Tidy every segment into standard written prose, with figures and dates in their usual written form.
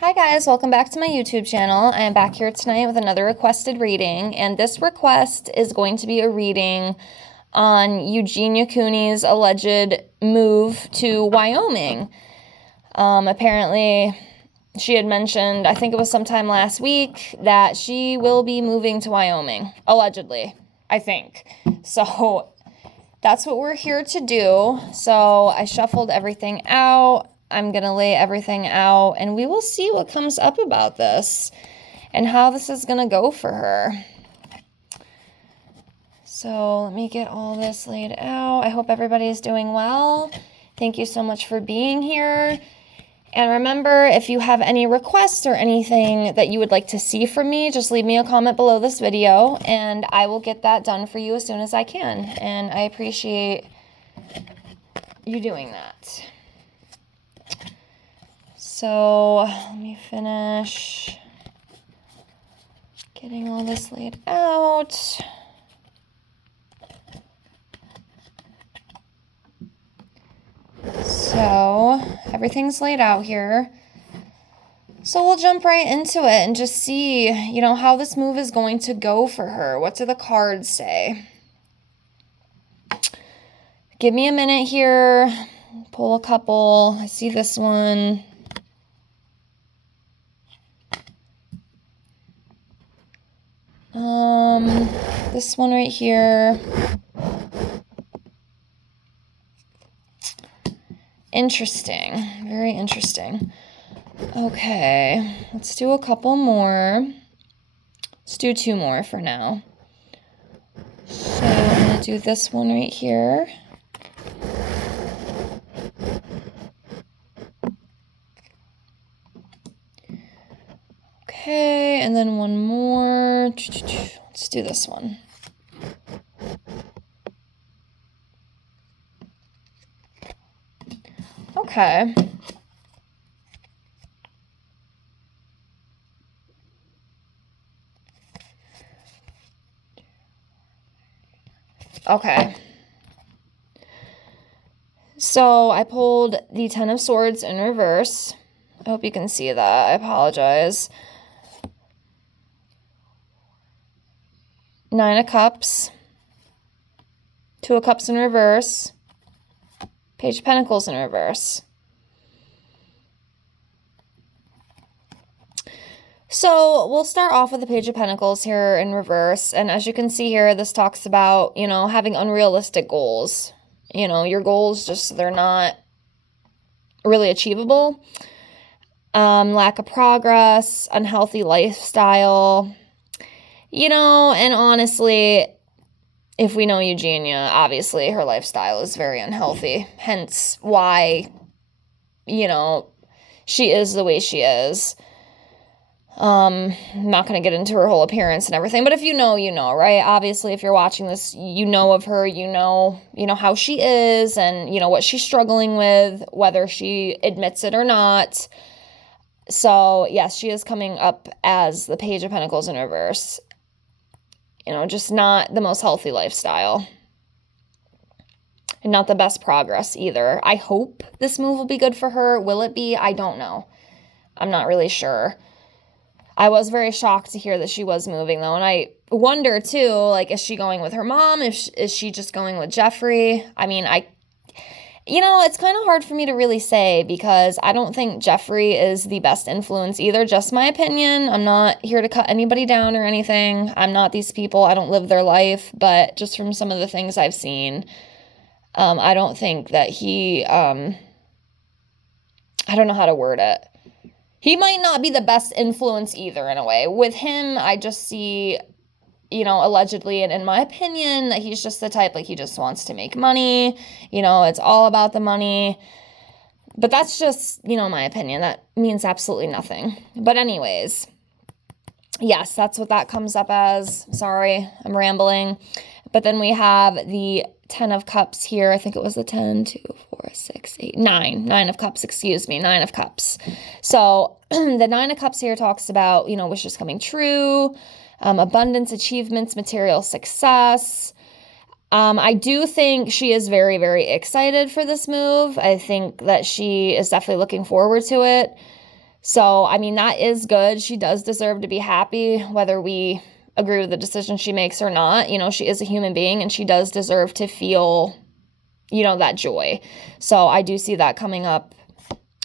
Hi guys, welcome back to my YouTube channel. I am back here tonight with another requested reading, and this request is going to be a reading on Eugenia Cooney's alleged move to Wyoming. Apparently, she had mentioned, I think it was sometime last week, that she will be moving to Wyoming, allegedly, I think. So that's what we're here to do. So I shuffled everything out. I'm going to lay everything out, and we will see what comes up about this and how this is going to go for her. So let me get all this laid out. I hope everybody is doing well. Thank you so much for being here. And remember, if you have any requests or anything that you would like to see from me, just leave me a comment below this video, and I will get that done for you as soon as I can. And I appreciate you doing that. So let me finish getting all this laid out. So everything's laid out here. So we'll jump right into it and just see, how this move is going to go for her. What do the cards say? Give me a minute here. Pull a couple. I see this one. This one right here. Interesting. Very interesting. Okay, let's do a couple more. Let's do two more for now. So I'm going to do this one right here. Okay, and then one more. Let's do this one. Okay. Okay. So I pulled the Ten of Swords in reverse. I hope you can see that. I apologize. Nine of Cups. Two of Cups in reverse. Page of Pentacles in reverse. So we'll start off with the Page of Pentacles here in reverse. And as you can see here, this talks about, having unrealistic goals. Your goals they're not really achievable. Lack of progress, unhealthy lifestyle. And honestly, if we know Eugenia, obviously her lifestyle is very unhealthy. Hence why, she is the way she is. I'm not going to get into her whole appearance and everything, but if you know, right? Obviously, if you're watching this, you know of her, you know how she is and, what she's struggling with, whether she admits it or not. So, yes, she is coming up as the Page of Pentacles in reverse. Just not the most healthy lifestyle. And not the best progress either. I hope this move will be good for her. Will it be? I don't know. I'm not really sure. I was very shocked to hear that she was moving, though. And I wonder, too, is she going with her mom? Is she just going with Jeffrey? I mean, it's kind of hard for me to really say because I don't think Jeffrey is the best influence either. Just my opinion. I'm not here to cut anybody down or anything. I'm not these people. I don't live their life. But just from some of the things I've seen, I don't think that he, I don't know how to word it. He might not be the best influence either in a way. With him, I just see, allegedly, and in my opinion, that he's just the type, he just wants to make money. It's all about the money. But that's just, my opinion. That means absolutely nothing. But anyways, yes, that's what that comes up as. Sorry, I'm rambling. But then we have the Ten of Cups here. I think it was the 10, 2, 4, 6, 8, 9. 9 of Cups, excuse me. 9 of Cups. So the 9 of Cups here talks about, wishes coming true, abundance, achievements, material success. I do think she is very, very excited for this move. I think that she is definitely looking forward to it. So, I mean, that is good. She does deserve to be happy, whether we agree with the decision she makes or not. You know, she is a human being and she does deserve to feel, you know, that joy. So I do see that coming up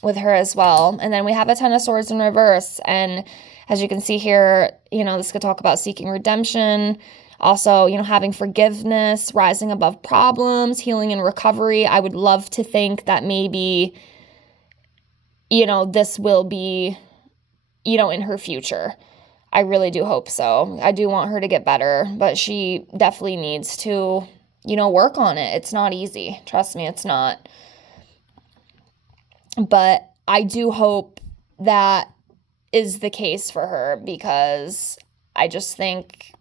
with her as well. And then we have a Ten of Swords in reverse. And as you can see here, you know, this could talk about seeking redemption. Also, you know, having forgiveness, rising above problems, healing and recovery. I would love to think that maybe, you know, this will be, you know, in her future. I really do hope so. I do want her to get better, but she definitely needs to, you know, work on it. It's not easy. Trust me, it's not. But I do hope that is the case for her, because I just think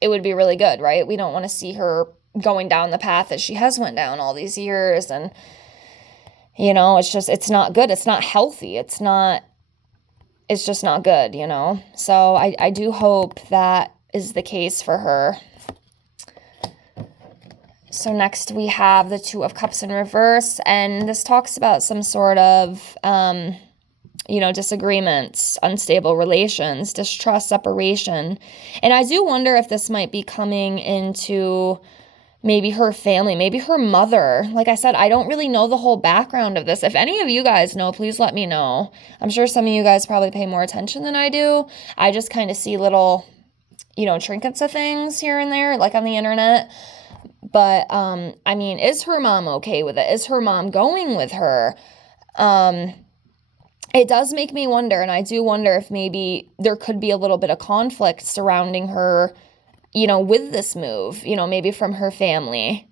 it would be really good, right? We don't want to see her going down the path that she has went down all these years. And, you know, it's not good. It's not healthy. It's just not good, you know? So I do hope that is the case for her. So next we have the Two of Cups in reverse, and this talks about some sort of, you know, disagreements, unstable relations, distrust, separation. And I do wonder if this might be coming into maybe her family, maybe her mother. Like I said, I don't really know the whole background of this. If any of you guys know, please let me know. I'm sure some of you guys probably pay more attention than I do. I just kind of see little, you know, trinkets of things here and there, like on the internet. But, I mean, is her mom okay with it? Is her mom going with her? It does make me wonder, and I do wonder if maybe there could be a little bit of conflict surrounding her, you know, with this move, you know, maybe from her family.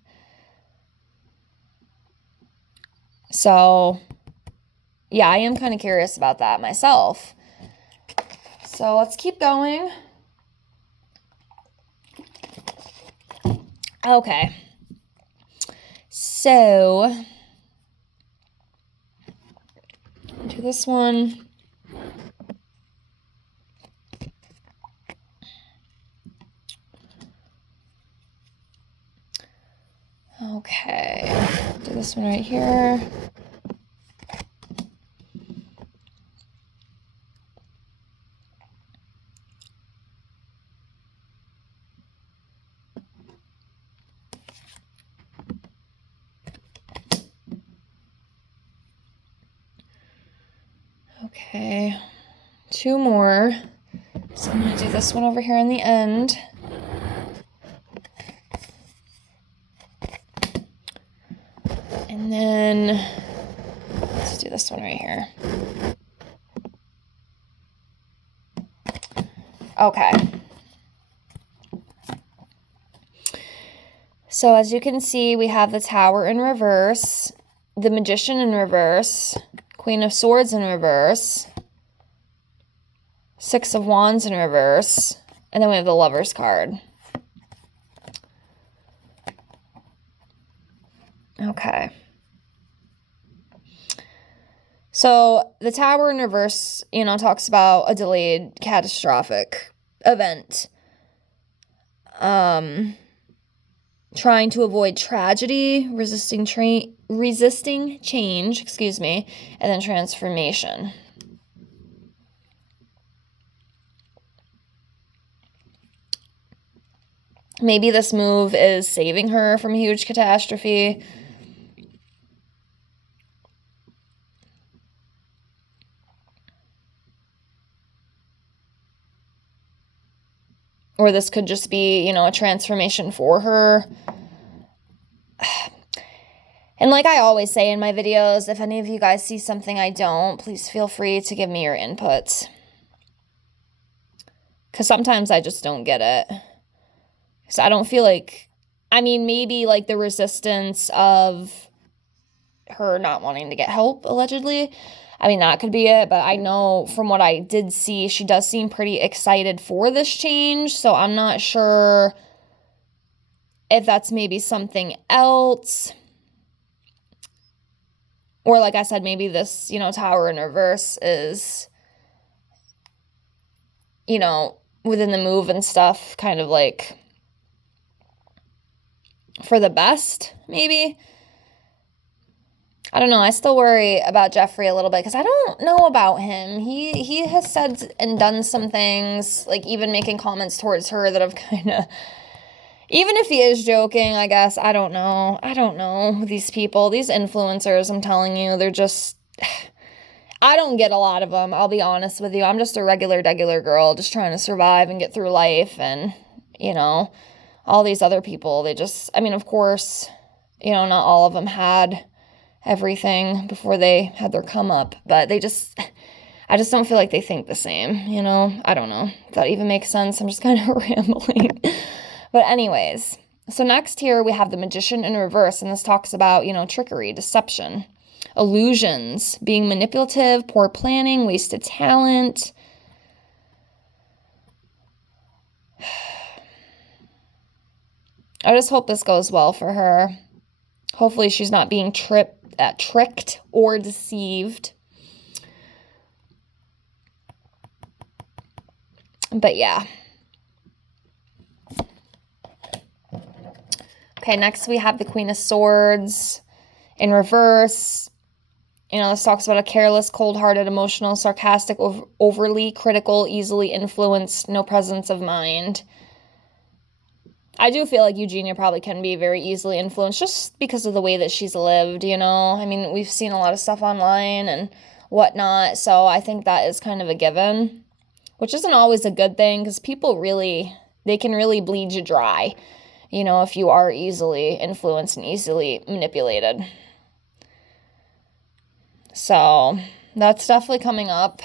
So, yeah, I am kind of curious about that myself. So let's keep going. Okay. So, do this one. Okay, do this one right here. Okay, two more. So I'm going to do this one over here in the end. And then let's do this one right here. Okay. So as you can see, we have the Tower in reverse, the Magician in reverse, Queen of Swords in reverse, Six of Wands in reverse, and then we have the Lover's card. Okay. So the Tower in reverse, you know, talks about a delayed catastrophic event. Trying to avoid tragedy, resisting change, and then transformation. Maybe this move is saving her from a huge catastrophe. Or this could just be, you know, a transformation for her. And like I always say in my videos, if any of you guys see something I don't, please feel free to give me your inputs. Because sometimes I just don't get it. So I don't feel like, I mean, maybe like the resistance of her not wanting to get help, allegedly. I mean, that could be it, but I know from what I did see, she does seem pretty excited for this change, so I'm not sure if that's maybe something else. Or like I said, maybe this, you know, Tower in reverse is, you know, within the move and stuff, kind of like for the best, maybe. I don't know. I still worry about Jeffrey a little bit because I don't know about him. He has said and done some things, like even making comments towards her that have kind of, even if he is joking, I guess, I don't know. I don't know these people, these influencers, I'm telling you, they're just, I don't get a lot of them. I'll be honest with you. I'm just a regular girl just trying to survive and get through life. And, all these other people, they just, I mean, of course, not all of them had everything before they had their come up, but I just don't feel like they think the same, I don't know if that even makes sense. I'm just kind of rambling. But anyways, so next here we have the Magician in reverse, and this talks about, trickery, deception, illusions, being manipulative, poor planning, wasted talent. I just hope this goes well for her. Hopefully she's not being tricked or deceived. But yeah. Okay, next we have the Queen of Swords in reverse. This talks about a careless, cold-hearted, emotional, sarcastic, overly critical, easily influenced, no presence of mind. I do feel like Eugenia probably can be very easily influenced just because of the way that she's lived, I mean, we've seen a lot of stuff online and whatnot, so I think that is kind of a given, which isn't always a good thing because people they can really bleed you dry, if you are easily influenced and easily manipulated. So that's definitely coming up.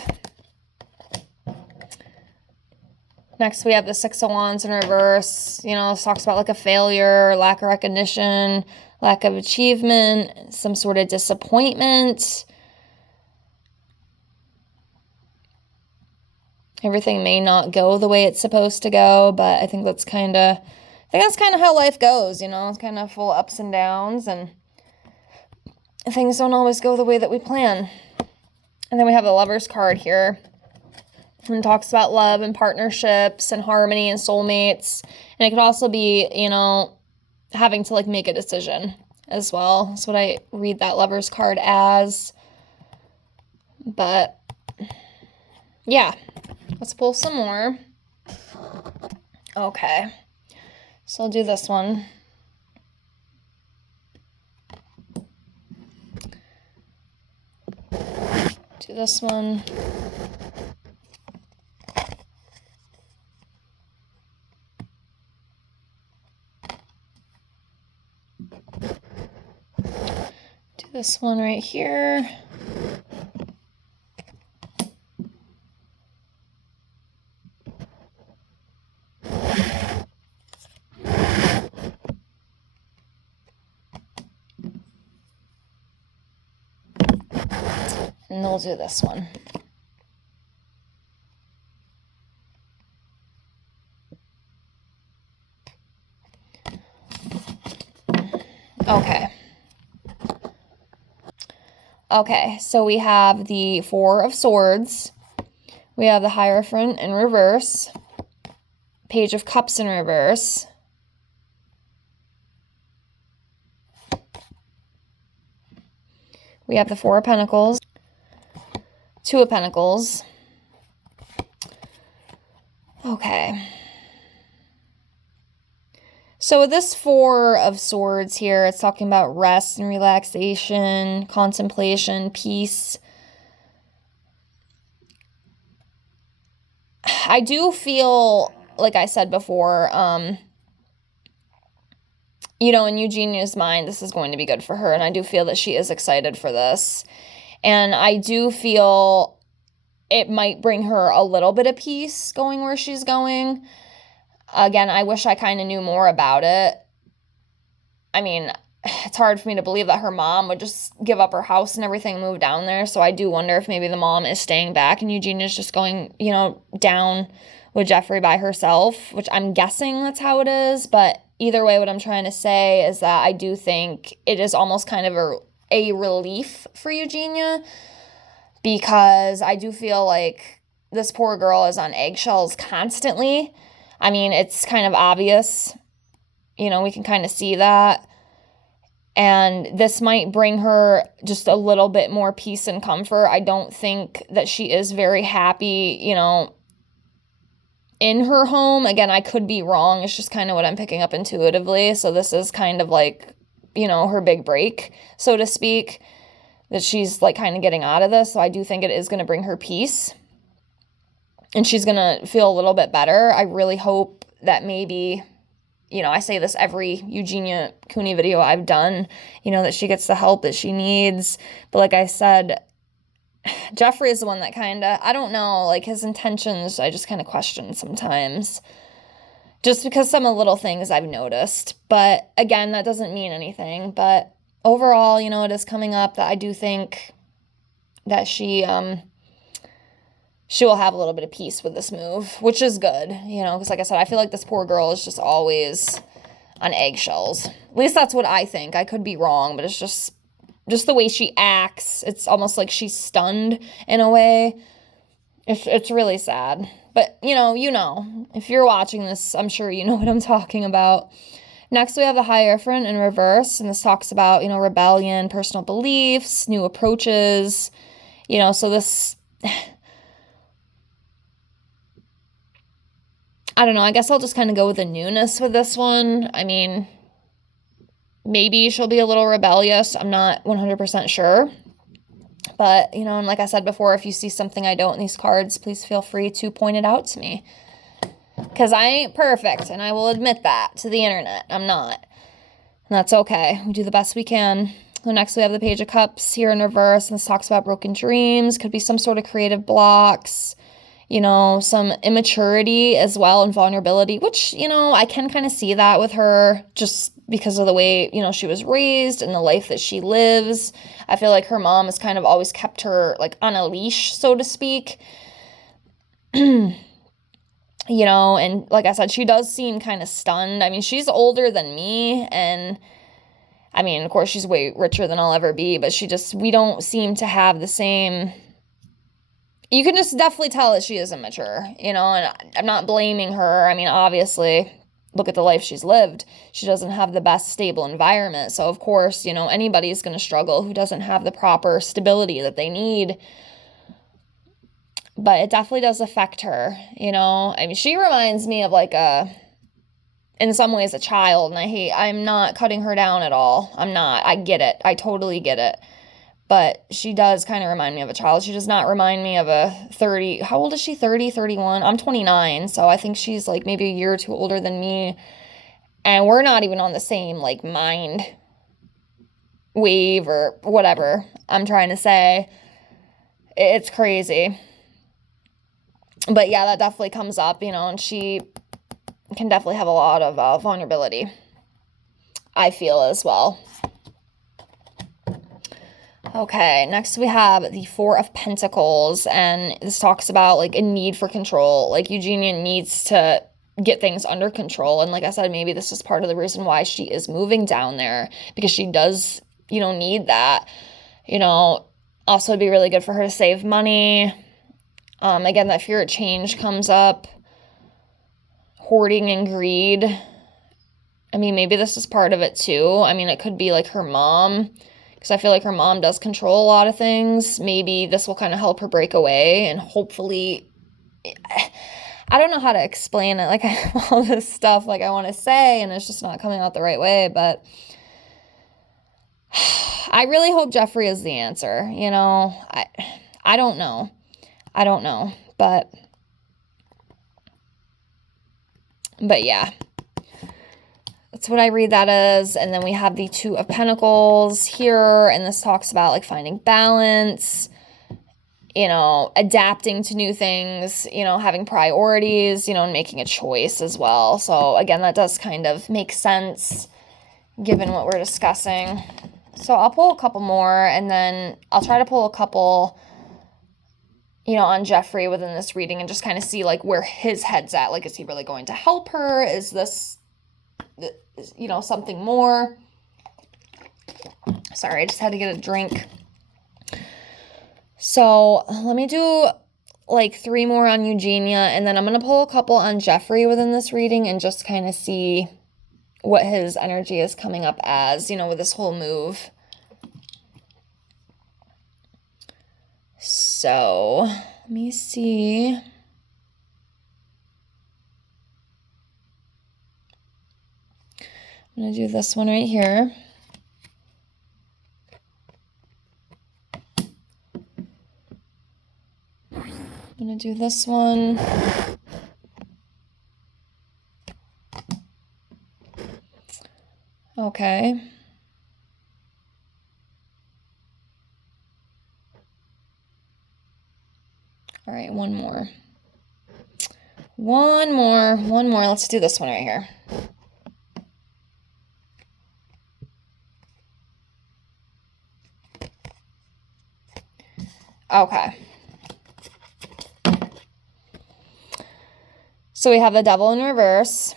Next, we have the Six of Wands in reverse. This talks about like a failure, lack of recognition, lack of achievement, some sort of disappointment. Everything may not go the way it's supposed to go, but I think that's kind of how life goes, It's kind of full of ups and downs, and things don't always go the way that we plan. And then we have the Lover's card here. And talks about love and partnerships and harmony and soulmates. And it could also be, having to like make a decision as well. That's what I read that Lover's card as. But yeah, let's pull some more. Okay, so I'll do this one. Do this one. Do this one right here. And we'll do this one. Okay, so we have the Four of Swords. We have the Hierophant in reverse. Page of Cups in reverse. We have the Four of Pentacles. Two of Pentacles. Okay. So with this Four of Swords here, it's talking about rest and relaxation, contemplation, peace. I do feel, like I said before, in Eugenia's mind, this is going to be good for her. And I do feel that she is excited for this. And I do feel it might bring her a little bit of peace going where she's going. Again, I wish I kind of knew more about it. I mean, it's hard for me to believe that her mom would just give up her house and everything and move down there. So I do wonder if maybe the mom is staying back and Eugenia's just going, down with Jeffrey by herself, which I'm guessing that's how it is. But either way, what I'm trying to say is that I do think it is almost kind of a relief for Eugenia, because I do feel like this poor girl is on eggshells constantly. I mean, it's kind of obvious, we can kind of see that. And this might bring her just a little bit more peace and comfort. I don't think that she is very happy, in her home. Again, I could be wrong. It's just kind of what I'm picking up intuitively. So this is kind of like, her big break, so to speak, that she's like kind of getting out of this. So I do think it is going to bring her peace. And she's going to feel a little bit better. I really hope that maybe, I say this every Eugenia Cooney video I've done, that she gets the help that she needs. But like I said, Jeffrey is the one that kind of, I don't know, like his intentions, I just kind of question sometimes. Just because some of the little things I've noticed. But again, that doesn't mean anything. But overall, it is coming up that I do think that she will have a little bit of peace with this move, which is good, because like I said, I feel like this poor girl is just always on eggshells. At least that's what I think. I could be wrong, but it's just the way she acts. It's almost like she's stunned in a way. It's really sad. But, if you're watching this, I'm sure you know what I'm talking about. Next, we have the Hierophant in reverse, and this talks about, rebellion, personal beliefs, new approaches, so this... I don't know, I guess I'll just kind of go with the newness with this one. I mean, maybe she'll be a little rebellious. I'm not 100% sure. But, and like I said before, if you see something I don't in these cards, please feel free to point it out to me. Because I ain't perfect, and I will admit that to the internet. I'm not. And that's okay. We do the best we can. So next we have the Page of Cups here in reverse, and this talks about broken dreams. Could be some sort of creative blocks. Some immaturity as well and vulnerability, which, I can kind of see that with her just because of the way, she was raised and the life that she lives. I feel like her mom has kind of always kept her like on a leash, so to speak. And like I said, she does seem kind of stunned. I mean, she's older than me, and I mean, of course, she's way richer than I'll ever be, but we don't seem to have the same... You can just definitely tell that she is immature, and I'm not blaming her. I mean, obviously, look at the life she's lived. She doesn't have the best stable environment. So, of course, anybody's going to struggle who doesn't have the proper stability that they need. But it definitely does affect her, I mean, she reminds me of like in some ways, a child. And I'm not cutting her down at all. I'm not. I get it. I totally get it. But she does kind of remind me of a child. She does not remind me of a 30. How old is she? 30, 31? I'm 29. So I think she's like maybe a year or two older than me. And we're not even on the same like mind wave or whatever I'm trying to say. It's crazy. But yeah, that definitely comes up, and she can definitely have a lot of vulnerability, I feel, as well. Okay, next we have the Four of Pentacles, and this talks about like a need for control. Like Eugenia needs to get things under control, and like I said, maybe this is part of the reason why she is moving down there, because she does, need that. Also it'd be really good for her to save money. Again, that fear of change comes up. Hoarding and greed. I mean, maybe this is part of it too. I mean, it could be like her mom, because I feel like her mom does control a lot of things. Maybe this will kind of help her break away, and hopefully, I don't know how to explain it. Like, I have all this stuff like I want to say, and it's just not coming out the right way. But I really hope Jeffrey is the answer. I don't know. But yeah. That's what I read that as. And then we have the Two of Pentacles here, and this talks about like finding balance, adapting to new things, having priorities, and making a choice as well. So again, that does kind of make sense given what we're discussing. So I'll pull a couple more, and then I'll try to pull a couple, on Jeffrey within this reading, and just kind of see like where his head's at. Like, is he really going to help her? Is this something more? Sorry, I just had to get a drink. So let me do like 3 more on Eugenia, and then I'm going to pull a couple on Jeffrey within this reading and just kind of see what his energy is coming up as, with this whole move. So, let me see. I'm going to do this one right here. I'm going to do this one. Okay. All right, one more. One more. Let's do this one right here. Okay. So we have the Devil in reverse.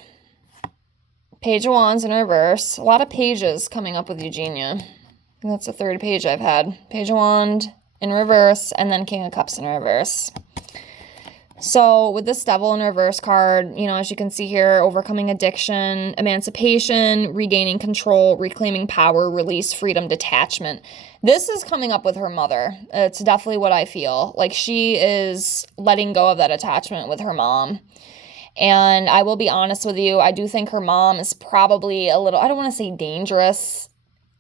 Page of Wands in reverse. A lot of pages coming up with Eugenia. I think that's the third page I've had. Page of Wands in reverse, and then King of Cups in reverse. So with this Devil in reverse card, as you can see here, overcoming addiction, emancipation, regaining control, reclaiming power, release, freedom, detachment. This is coming up with her mother. It's definitely what I feel. Like she is letting go of that attachment with her mom. And I will be honest with you, I do think her mom is probably a little, I don't want to say dangerous.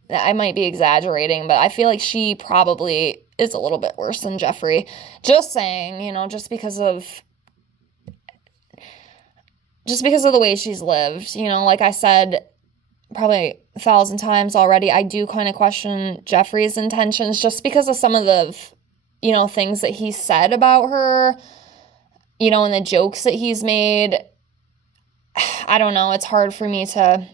I might be exaggerating, but I feel like she probably is a little bit worse than Jeffree. Just saying, just because of the way she's lived. Like I said, probably 1,000 times already, I do kind of question Jeffree's intentions just because of some of the, things that he said about her, and the jokes that he's made. I don't know. It's hard for me to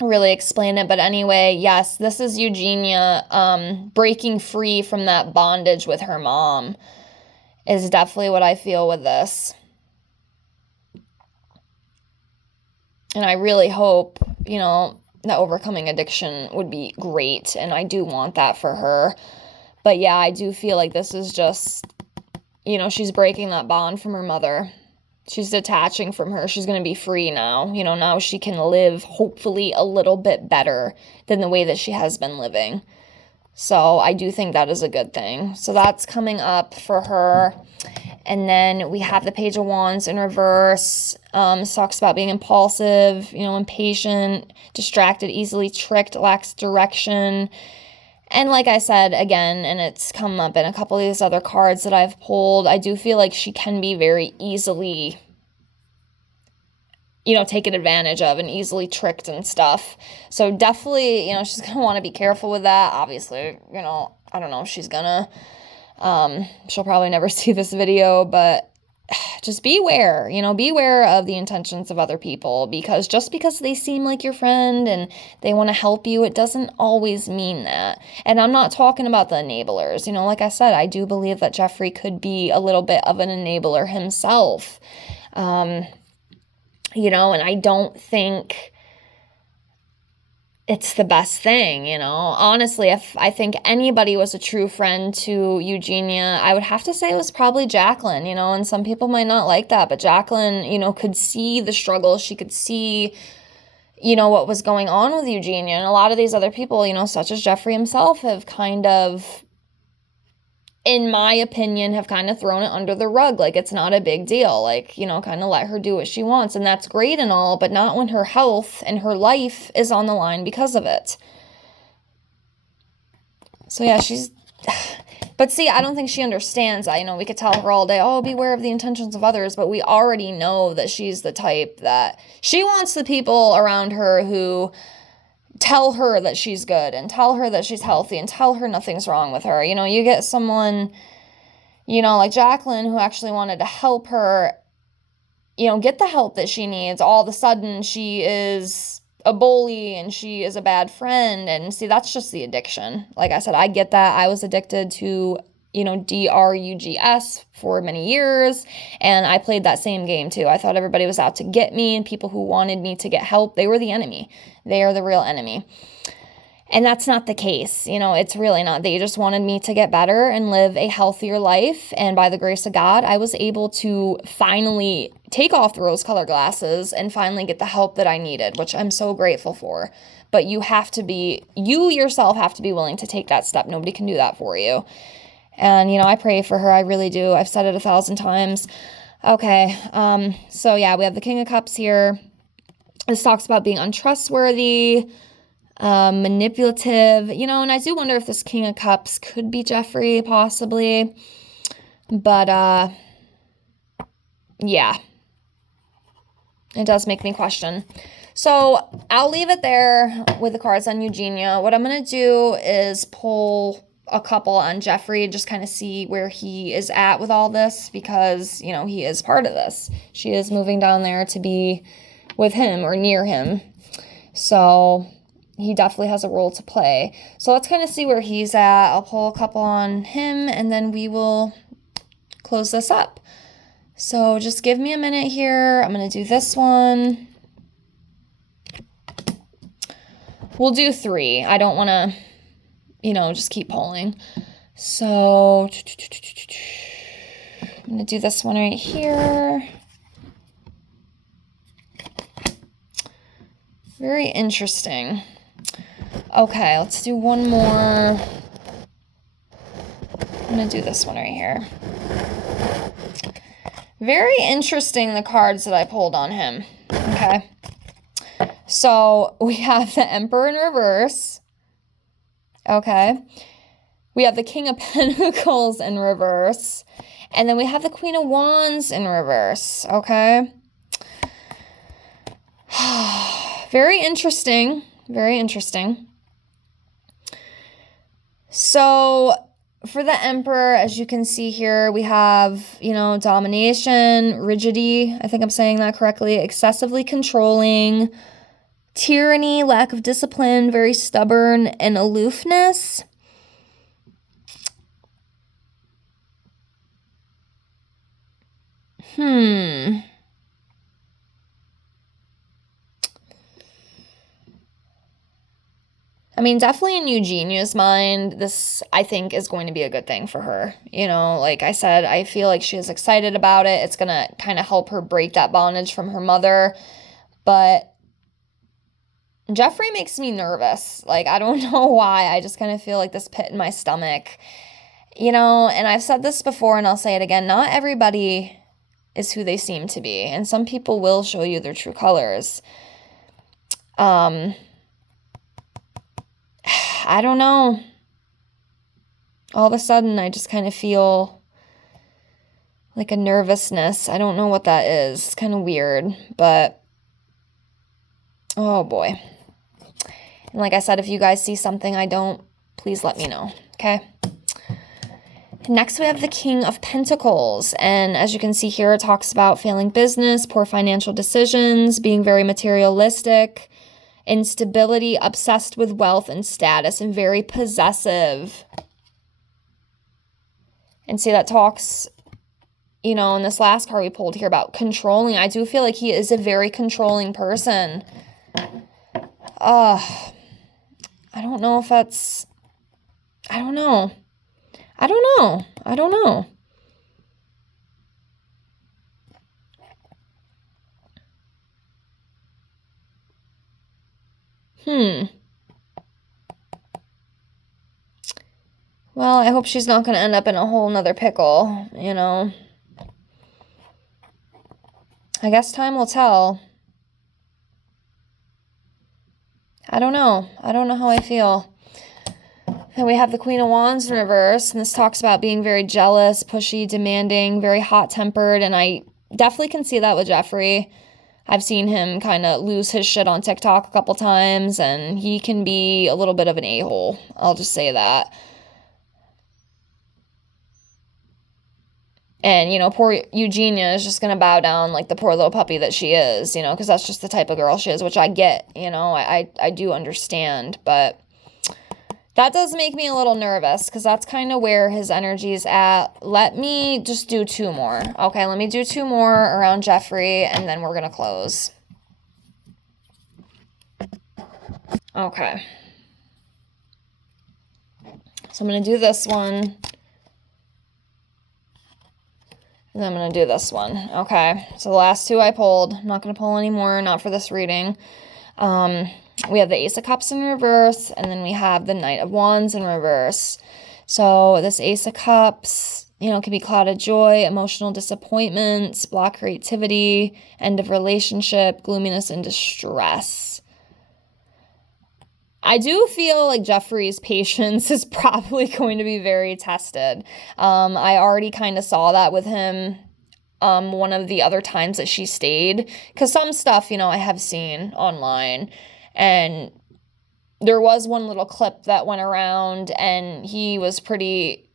really explain it. But anyway, yes, this is Eugenia breaking free from that bondage with her mom is definitely what I feel with this. And I really hope, that overcoming addiction would be great. And I do want that for her. But yeah, I do feel like this is just, she's breaking that bond from her mother. She's detaching from her. She's going to be free now. Now she can live hopefully a little bit better than the way that she has been living. So I do think that is a good thing. So that's coming up for her. And then we have the Page of Wands in reverse. Talks about being impulsive, impatient, distracted, easily tricked, lacks direction. And like I said, again, and it's come up in a couple of these other cards that I've pulled, I do feel like she can be very easily, taken advantage of and easily tricked and stuff. So definitely, she's going to want to be careful with that. Obviously, I don't know if she's going to. She'll probably never see this video, but just beware, beware of the intentions of other people, because just because they seem like your friend and they want to help you, it doesn't always mean that. And I'm not talking about the enablers. Like I said, I do believe that Jeffree could be a little bit of an enabler himself. And I don't think it's the best thing, Honestly, if I think anybody was a true friend to Eugenia, I would have to say it was probably Jacqueline, and some people might not like that, but Jacqueline, could see the struggle. She could see, what was going on with Eugenia. And a lot of these other people, such as Jeffree himself, have kind of, in my opinion, have kind of thrown it under the rug. Like, it's not a big deal. Like, kind of let her do what she wants. And that's great and all, but not when her health and her life is on the line because of it. So yeah, but see, I don't think she understands that. We could tell her all day, oh, beware of the intentions of others. But we already know that she's the type that she wants the people around her who tell her that she's good and tell her that she's healthy and tell her nothing's wrong with her. You get someone, like Jacqueline, who actually wanted to help her, get the help that she needs. All of a sudden she is a bully and she is a bad friend. And see, that's just the addiction. Like I said, I get that. I was addicted to, drugs for many years. And I played that same game too. I thought everybody was out to get me, and people who wanted me to get help, they were the enemy. They are the real enemy. And that's not the case. It's really not. They just wanted me to get better and live a healthier life. And by the grace of God, I was able to finally take off the rose-colored glasses and finally get the help that I needed, which I'm so grateful for. But you yourself have to be willing to take that step. Nobody can do that for you. And, I pray for her. I really do. I've said it 1,000 times. Okay. So yeah, we have the King of Cups here. This talks about being untrustworthy, manipulative, and I do wonder if this King of Cups could be Jeffrey, possibly. But, yeah. It does make me question. So I'll leave it there with the cards on Eugenia. What I'm going to do is pull a couple on Jeffrey, just kind of see where he is at with all this, because, he is part of this. She is moving down there to be with him or near him. So he definitely has a role to play. So let's kind of see where he's at. I'll pull a couple on him and then we will close this up. So just give me a minute here. I'm going to do this one. We'll do 3. I don't want to, just keep pulling. So I'm going to do this one right here. Very interesting. Okay, let's do one more. I'm going to do this one right here. Very interesting, the cards that I pulled on him. Okay. So we have the Emperor in reverse. Okay. We have the King of Pentacles in reverse. And then we have the Queen of Wands in reverse. Okay. Very interesting. Very interesting. So for the Emperor, as you can see here, we have, domination, rigidity. I think I'm saying that correctly. Excessively controlling, tyranny, lack of discipline, very stubborn, and aloofness. I mean, definitely in Eugenia's mind, this, I think, is going to be a good thing for her. Like I said, I feel like she is excited about it. It's going to kind of help her break that bondage from her mother. But Jeffrey makes me nervous. Like, I don't know why. I just kind of feel like this pit in my stomach. And I've said this before and I'll say it again. Not everybody is who they seem to be. And some people will show you their true colors. I don't know. All of a sudden, I just kind of feel like a nervousness. I don't know what that is. It's kind of weird, but oh boy. And like I said, if you guys see something I don't, please let me know, okay? Next, we have the King of Pentacles. And as you can see here, it talks about failing business, poor financial decisions, being very materialistic, instability, obsessed with wealth and status, and very possessive. And see, that talks, in this last card we pulled here about controlling. I do feel like he is a very controlling person. I don't know if that's, I don't know. Well, I hope she's not going to end up in a whole nother pickle, I guess time will tell. I don't know how I feel. Then we have the Queen of Wands in reverse, and this talks about being very jealous, pushy, demanding, very hot-tempered, and I definitely can see that with Jeffrey. I've seen him kind of lose his shit on TikTok a couple times, and he can be a little bit of an a-hole. I'll just say that. And, poor Eugenia is just going to bow down like the poor little puppy that she is, because that's just the type of girl she is, which I get, I do understand, but that does make me a little nervous because that's kind of where his energy is at. Let me just do 2 more. Okay, let me do 2 more around Jeffrey, and then we're going to close. Okay. So I'm going to do this one. And I'm going to do this one. Okay, so the last two I pulled. I'm not going to pull any more, not for this reading. We have the Ace of Cups in reverse, and then we have the Knight of Wands in reverse. So this Ace of Cups, you know, can be clouded joy, emotional disappointments, block creativity, end of relationship, gloominess, and distress. I do feel like Jeffrey's patience is probably going to be very tested. I already kind of saw that with him one of the other times that she stayed. Because some stuff, you know, I have seen online. And there was one little clip that went around and he was pretty...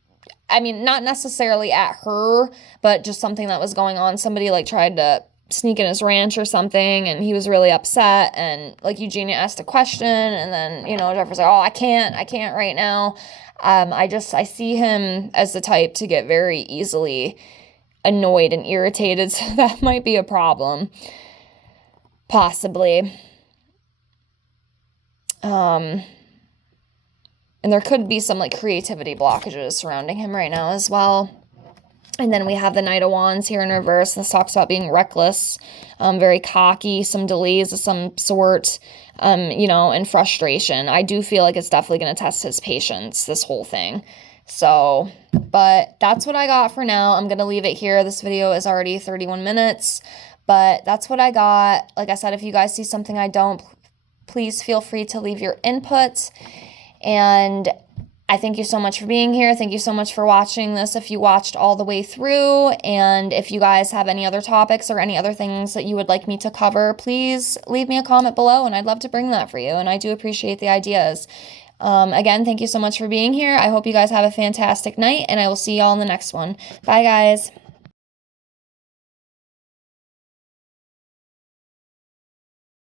I mean, not necessarily at her, but just something that was going on. Somebody like tried to sneak in his ranch or something, and he was really upset, and like Eugenia asked a question, and then, you know, Jeffrey's like, oh, I can't right now. I see him as the type to get very easily annoyed and irritated, so that might be a problem, possibly. And there could be some like creativity blockages surrounding him right now as well. And then we have the Knight of Wands here in reverse. This talks about being reckless, very cocky, some delays of some sort, you know, and frustration. I do feel like it's definitely going to test his patience, this whole thing. So, but that's what I got for now. I'm going to leave it here. This video is already 31 minutes, but that's what I got. Like I said, if you guys see something I don't, please feel free to leave your input. And I thank you so much for being here. Thank you so much for watching this if you watched all the way through. And if you guys have any other topics or any other things that you would like me to cover, please leave me a comment below and I'd love to bring that for you. And I do appreciate the ideas. Again, thank you so much for being here. I hope you guys have a fantastic night and I will see y'all in the next one. Bye, guys.